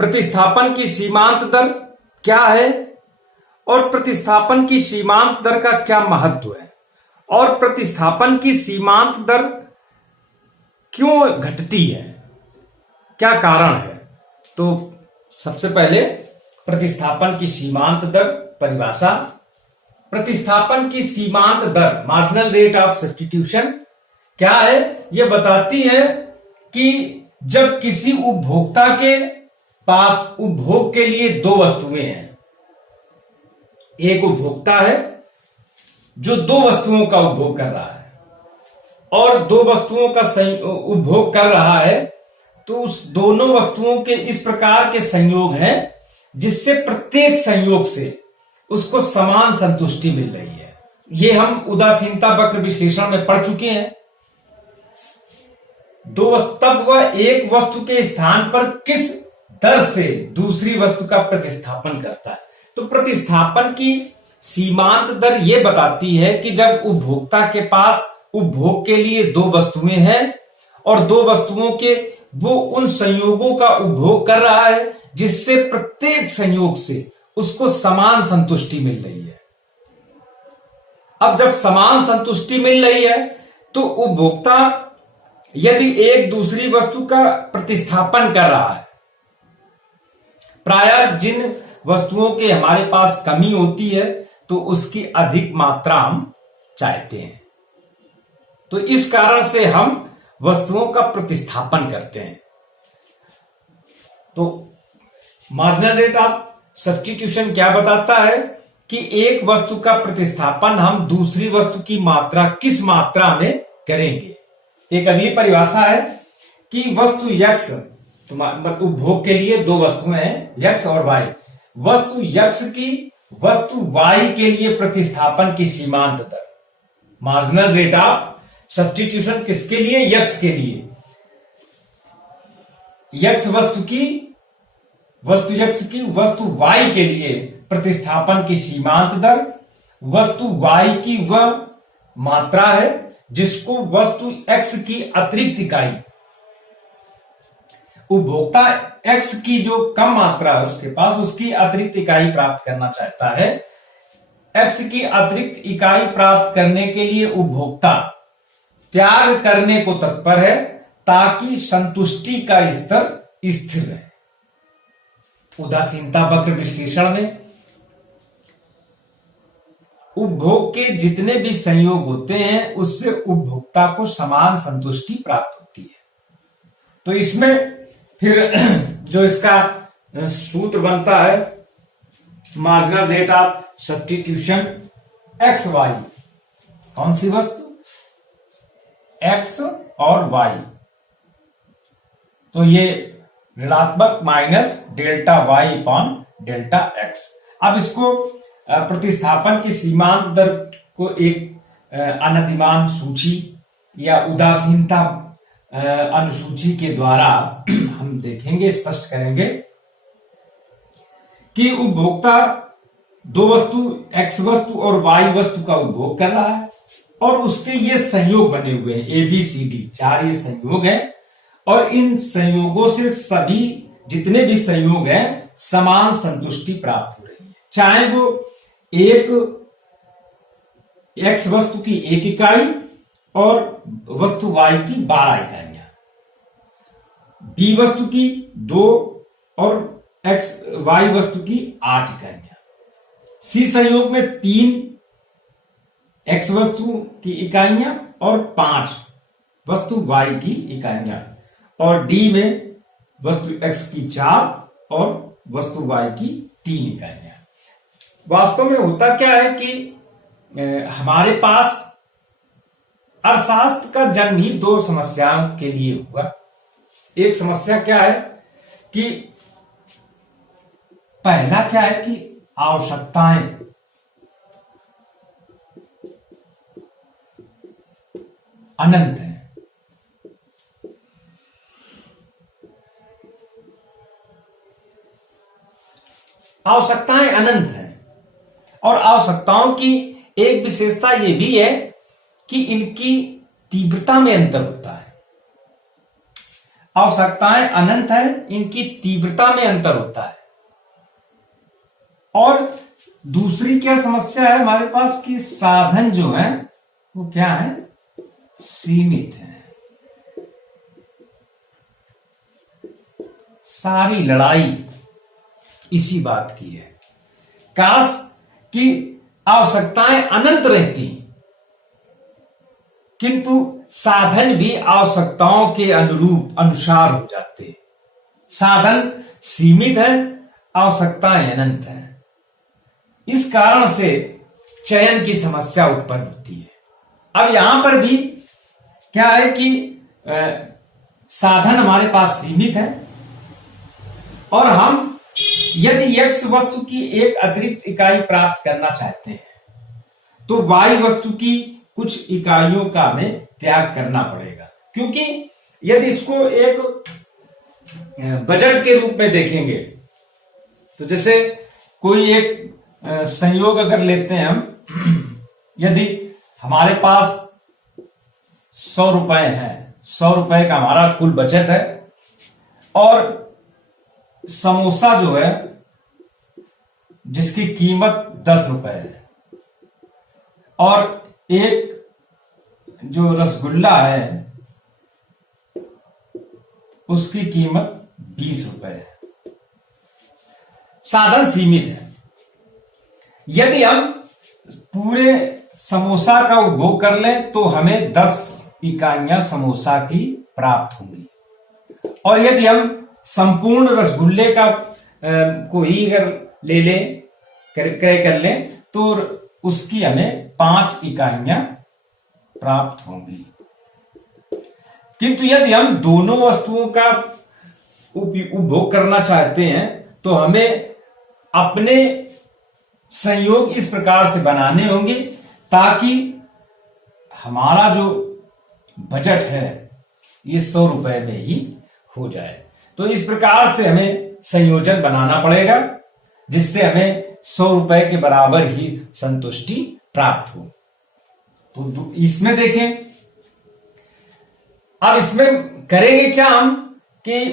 प्रतिस्थापन की सीमांत दर क्या है और प्रतिस्थापन की सीमांत दर का क्या महत्व है और प्रतिस्थापन की सीमांत दर क्यों घटती है, क्या कारण है। तो सबसे पहले प्रतिस्थापन की सीमांत दर परिभाषा। प्रतिस्थापन की सीमांत दर मार्जिनल रेट ऑफ सब्स्टिट्यूशन क्या है, यह बताती है कि जब किसी उपभोक्ता के पास उपभोग के लिए दो वस्तुएं हैं, एक उपभोक्ता है जो दो वस्तुओं का उपभोग कर रहा है और दो वस्तुओं का उपभोग कर रहा है, तो उस दोनों वस्तुओं के इस प्रकार के संयोग हैं जिससे प्रत्येक संयोग से उसको समान संतुष्टि मिल रही है। ये हम उदासीनता वक्र विश्लेषण में पढ़ चुके हैं। तब वह एक वस्तु के स्थान पर किस दर से दूसरी वस्तु का प्रतिस्थापन करता है। तो प्रतिस्थापन की सीमांत दर यह बताती है कि जब उपभोक्ता के पास उपभोग के लिए दो वस्तुएं हैं और दो वस्तुओं के वो उन संयोगों का उपभोग कर रहा है जिससे प्रत्येक संयोग से उसको समान संतुष्टि मिल रही है। अब जब समान संतुष्टि मिल रही है तो उपभोक्ता यदि एक दूसरी वस्तु का प्रतिस्थापन कर रहा है, प्रायः जिन वस्तुओं के हमारे पास कमी होती है तो उसकी अधिक मात्रा हम चाहते हैं, तो इस कारण से हम वस्तुओं का प्रतिस्थापन करते हैं। तो मार्जिनल रेट ऑफ सब्स्टिट्यूशन क्या बताता है कि एक वस्तु का प्रतिस्थापन हम दूसरी वस्तु की मात्रा किस मात्रा में करेंगे। एक अगली परिभाषा है कि वस्तु x, उपभोग के लिए दो वस्तुएं हैं x और y, वस्तु x की वस्तु y के लिए प्रतिस्थापन की सीमांत दर। मार्जिनल रेट ऑफ सब्स्टिट्यूशन किसके लिए, x के लिए। x वस्तु x की वस्तु y के लिए प्रतिस्थापन की सीमांत दर वस्तु y की वह मात्रा है जिसको वस्तु x की अतिरिक्त इकाई, उपभोक्ता x की जो कम मात्रा है उसके पास, उसकी अतिरिक्त इकाई प्राप्त करना चाहता है। x की अतिरिक्त इकाई प्राप्त करने के लिए उपभोक्ता त्याग करने को तत्पर है ताकि संतुष्टि का स्तर स्थिर रहे। उदासीनता वक्र विश्लेषण में उपभोग के जितने भी संयोग होते हैं उससे उपभोक्ता को समान संतुष्टि प्राप्त होती है। तो इसमें फिर जो इसका सूत्र बनता है marginal rate of substitution X Y, कौन सी वस्तु, एक्स और वाई, तो ये ऋणात्मक minus delta Y upon delta X. अब इसको प्रतिस्थापन की सीमांत दर को एक अनधिमान सूची या उदासीनता अनुसूची के द्वारा हम देखेंगे, स्पष्ट करेंगे कि उपभोक्ता दो वस्तु x वस्तु और y वस्तु का उपभोग कर रहा है और उसके ये संयोग बने हुए हैं ए बी सी डी, चार ये संयोग हैं और इन संयोगों से सभी जितने भी संयोग हैं समान संतुष्टि प्राप्त हो रही है, चाहे वो एक x वस्तु की एक इकाई और वस्तु y की 12 इकाइयां, b वस्तु की 2 और y वस्तु की 8 इकाइयां, c संयोग में 3 x वस्तु की इकाइयां और 5 वस्तु y की इकाइयां और d में वस्तु x की 4 और वस्तु y की 3 इकाइयां। वास्तव में होता क्या है कि हमारे पास अर्थशास्त्र का जन्म ही दो समस्याओं के लिए हुआ। एक समस्या क्या है कि पहला क्या है कि आवश्यकताएं अनंत हैं, आवश्यकताएं अनंत हैं और आवश्यकताओं की एक विशेषता यह भी है कि इनकी तीव्रता में अंतर होता है। आवश्यकताएं अनंत है, इनकी तीव्रता में अंतर होता है। और दूसरी क्या समस्या है हमारे पास कि साधन जो है वो क्या है, सीमित है। सारी लड़ाई इसी बात की है। काश कि आवश्यकताएं अनंत रहती, किंतु साधन भी आवश्यकताओं के अनुसार हो जाते। साधन सीमित है, आवश्यकताएं अनंत है। इस कारण से चयन की समस्या उत्पन्न होती है। अब यहां पर भी क्या है कि साधन हमारे पास सीमित है और हम यदि x वस्तु की एक अतिरिक्त इकाई प्राप्त करना चाहते हैं तो y वस्तु की कुछ इकाइयों का हमें त्याग करना पड़ेगा। क्योंकि यदि इसको एक बजट के रूप में देखेंगे तो जैसे कोई एक संयोग अगर लेते हैं हम, यदि हमारे पास 100 रुपए है, 100 रुपए का हमारा कुल बजट है और समोसा जो है जिसकी कीमत 10 रुपए है और एक जो रसगुल्ला है उसकी कीमत 20 रुपए है। साधन सीमित है। यदि हम पूरे समोसा का उपभोग कर लें तो हमें 10 इकाइयां समोसा की प्राप्त होंगी और यदि हम संपूर्ण रसगुल्ले का को ही अगर ले लें, क्रय कर लें तो उसकी हमें 5 इकाइयां प्राप्त होंगी। किंतु यदि हम दोनों वस्तुओं का उपभोग करना चाहते हैं तो हमें अपने संयोग इस प्रकार से बनाने होंगे ताकि हमारा जो बजट है ये 100 रुपए में ही हो जाए। तो इस प्रकार से हमें संयोजन बनाना पड़ेगा जिससे हमें 100 रुपए के बराबर ही संतुष्टि प्राप्त हो। तो इसमें देखें, अब इसमें करेंगे क्या हम कि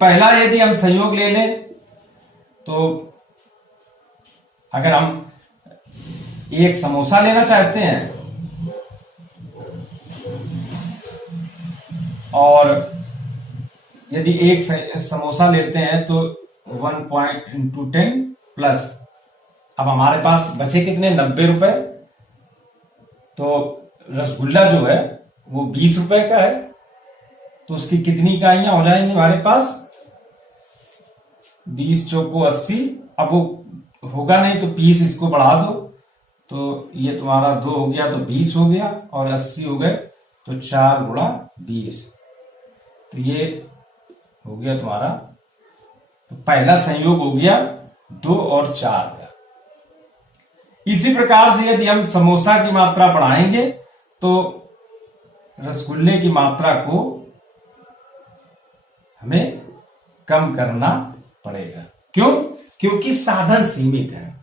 पहला यदि हम संयोग ले लें तो अगर हम एक समोसा लेना चाहते हैं और यदि एक समोसा लेते हैं तो 1.10 प्लस, अब हमारे पास बचे कितने, 90 रुपए। तो रसगुल्ला जो है वो 20 रुपए का है तो उसकी कितनी इकाइयां हो जाएंगी हमारे पास, 20 चौको 80। अब वो होगा नहीं तो 20 इसको बढ़ा दो तो ये तुम्हारा 2 हो गया तो 20 हो गया और 80 हो गए तो 4 गुणा 20, तो ये हो गया तुम्हारा। तो पहला संयोग हो गया 2 और 4 का। इसी प्रकार से यदि हम समोसा की मात्रा बढ़ाएंगे तो रसगुल्ले की मात्रा को हमें कम करना पड़ेगा। क्यों? क्योंकि साधन सीमित है।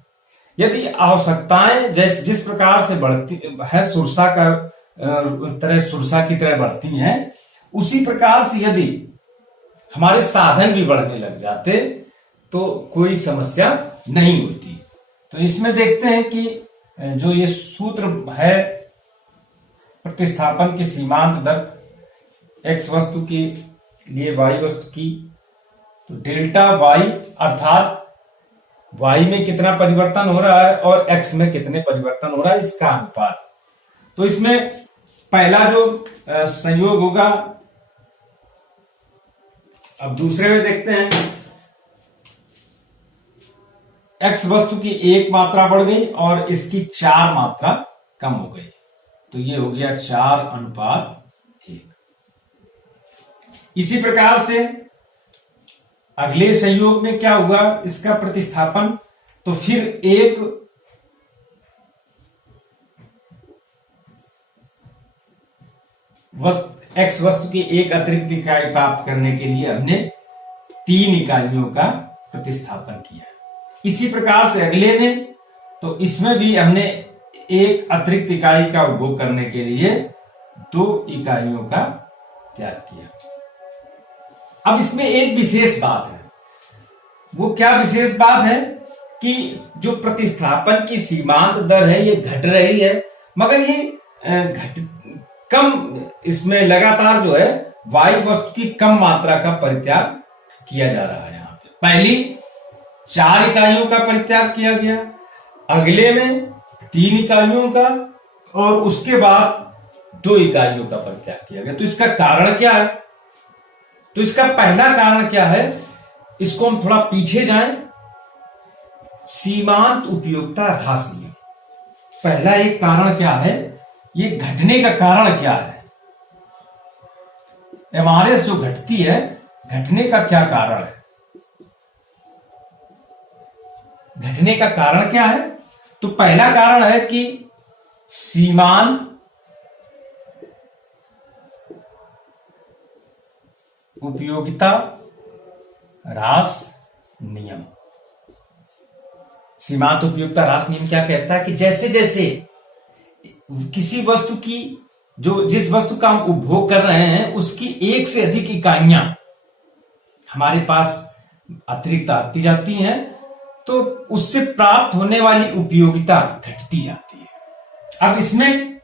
यदि आवश्यकताएं जिस प्रकार से बढ़ती है, सुरसा की तरह बढ़ती हैं, उसी प्रकार से यदि हमारे साधन भी बढ़ने लग जाते तो कोई समस्या नहीं होती। तो इसमें देखते हैं कि जो ये सूत्र है प्रतिस्थापन की सीमांत दर x वस्तु के लिए y वस्तु की, तो डेल्टा y अर्थात y में कितना परिवर्तन हो रहा है और x में कितने परिवर्तन हो रहा है इसका अनुपात। तो इसमें पहला जो संयोग होगा, अब दूसरे में देखते हैं, x वस्तु की 1 मात्रा बढ़ गई और इसकी 4 मात्रा कम हो गई, तो ये हो गया 4:1। इसी प्रकार से अगले संयोग में क्या हुआ, इसका प्रतिस्थापन, तो फिर एक x वस्तु की 1 अतिरिक्त इकाई प्राप्त करने के लिए हमने 3 इकाइयों का प्रतिस्थापन किया। इसी प्रकार से अगले में, तो इसमें भी हमने 1 अतिरिक्त इकाई का उपभोग करने के लिए 2 इकाइयों का त्याग किया। अब इसमें एक विशेष बात है। वो क्या विशेष बात है कि जो प्रतिस्थापन की सीमांत दर है ये घट रही है, मगर ये कम, इसमें लगातार जो है वायु वस्तु की कम मात्रा का परित्याग किया जा रहा है। यहाँ पे पहली 4 इकाइयों का परित्याग किया गया, अगले में 3 इकाइयों का, और उसके बाद 2 इकाइयों का परित्याग किया गया। तो इसका कारण क्या है? तो इसका पहला कारण क्या है, इसको हम थोड़ा पीछे जाएं। सीमांत उपयोगिता ह्रास नियम, पहला एक कारण क्या है, ये घटने का कारण क्या है? एमआरएस जो घटती है, घटने का क्या कारण है? घटने का कारण क्या है? तो पहला कारण है कि सीमांत उपयोगिता ह्रास नियम। सीमांत उपयोगिता ह्रास नियम क्या कहता है कि जैसे जैसे किसी वस्तु की, जो जिस वस्तु का हम उपभोग कर रहे हैं उसकी 1 से अधिक इकाइयां हमारे पास अतिरिक्त आती जाती हैं, तो उससे प्राप्त होने वाली उपयोगिता घटती जाती है। अब इसमें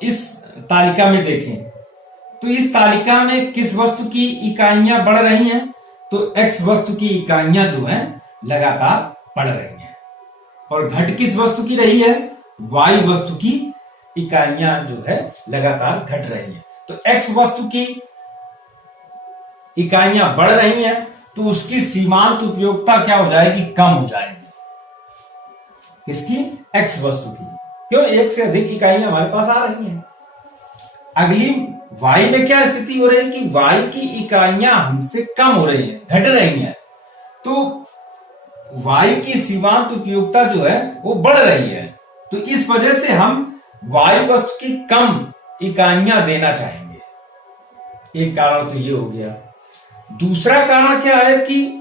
इस तालिका में देखें तो इस तालिका में किस वस्तु की इकाइयां बढ़ रही हैं? तो x वस्तु की इकाइयां जो हैं लगातार बढ़ रही हैं, और घट किस वस्तु की रही है? y वस्तु की इकाइयां जो है लगातार घट रही हैं। तो x वस्तु की इकाइयां बढ़ रही हैं, तो उसकी सीमांत उपयोगिता क्या हो जाएगी? कम हो जाएगी। इसकी x वस्तु की, क्यों? 1 से अधिक इकाइयां हमारे पास आ रही हैं। अगली y में क्या स्थिति हो रही है कि y की इकाइयां हमसे कम हो रही हैं, घट रही हैं, तो y की सीमांत उपयोगिता जो है वो बढ़ रही है। तो इस वजह से हम y वस्तु की कम इकाइयां देना चाहेंगे। एक कारण तो ये हो गया। दूसरा कारण क्या है कि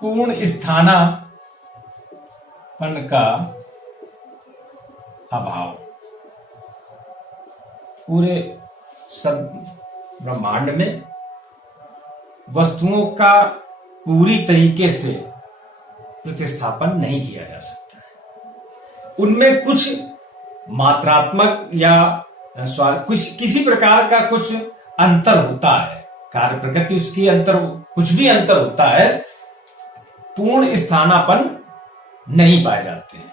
पूर्ण स्थानापन्न का अभाव। पूरे सब ब्रह्मांड में वस्तुओं का पूरी तरीके से प्रतिस्थापन नहीं किया जा सकता है। उनमें कुछ मात्रात्मक या कुछ किसी प्रकार का कुछ अंतर होता है, कार्य प्रकृति उसकी अंतर, कुछ भी अंतर होता है, पूर्ण स्थानापन्न नहीं पाए जाते हैं।